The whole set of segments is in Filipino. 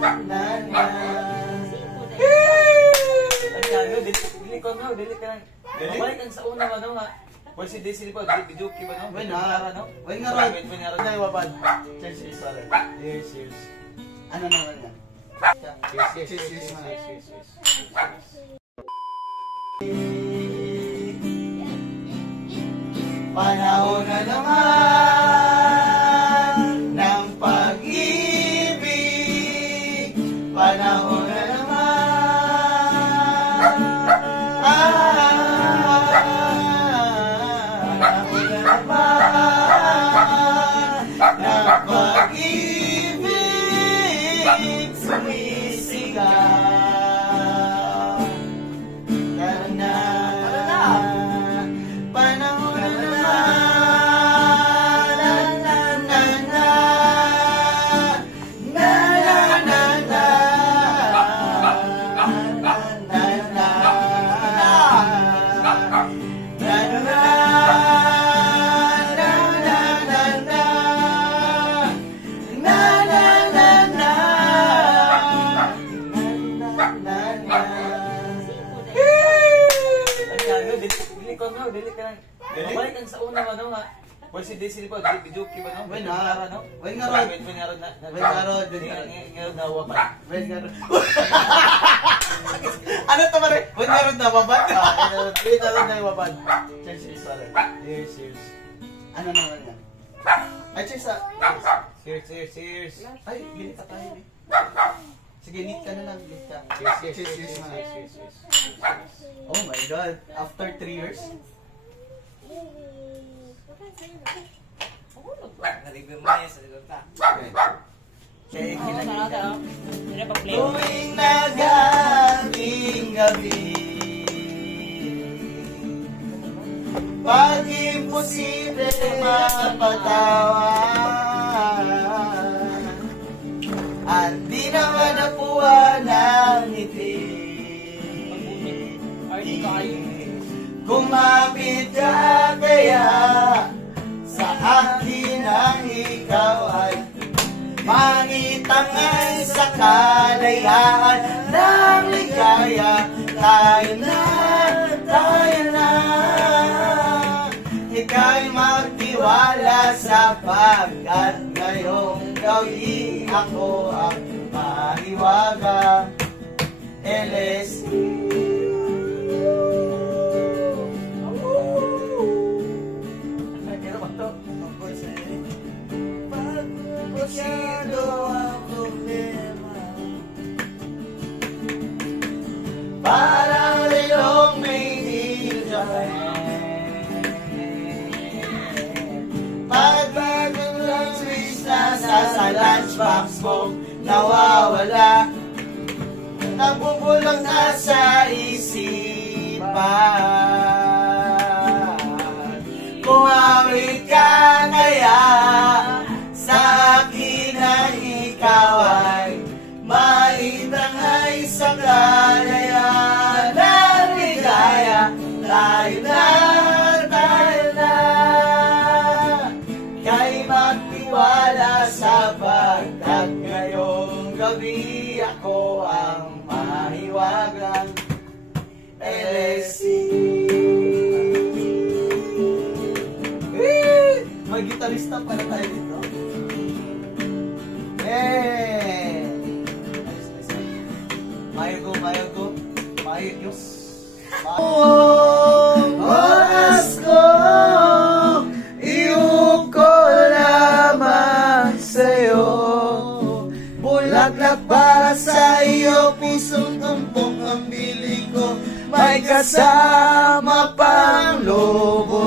Dili ko na, dili ka lang. Mabalik ang sa una ano nga. Well, si Daisy po, video ki ba no? When nga rod. When nga rod na iwabad. Cheers. Cheers. Ano naman yan? Cheers. Panahon na naman ng pag-ibig. Panahon na naman. Panahon na naman ng pag-ibig. Sumisigaw. Na. Panahon na dili ka lang. Mabalik ang sa una ano nga. Well, si Daisy po, video ki ba no? When nga rod. When nga rod na wapat. Ano to mare? When nga rod na wapat? When nga rod na wapat. Cheers. Ano naman yan? Ay, cheers. Cheers. Ay, ginit ka tayo eh. Sige, neat ka na lang. Cheers. Oh my God. After 3 years? Na-review mo na yan sa likod ka. Tuwing nagaling gabi, pag imposible mapatawad, at di naman napuan ng ngiti, kumapit ka kaya sa akin ang ikaw ay mangitangay sa kalayaan ng ligaya. Tayo na ika'y magtiwala sapagkat ngayong gawi ako ang mahiwaga. LSU. Masyado ang problema, parang relong may hintay. Pagbago ng switch na sa lunchbox mo nawawala, nabubulong na sa isipan. Kumawit ka kaya sa akin na ikaw ay maitangay sa kalayaan ng ligaya. Tayo na kay magtiwala sapagkat ngayong gabi ako ang mahiwagang LSC. May gitarista pala tayo dito. Mayago. Oras ko, iuko lamang sa'yo. Bulaklak para sa iyo, pusong tumpok ang biling ko. May kasama pang lobo.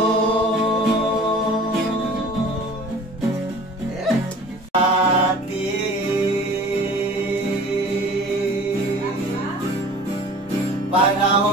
Panahon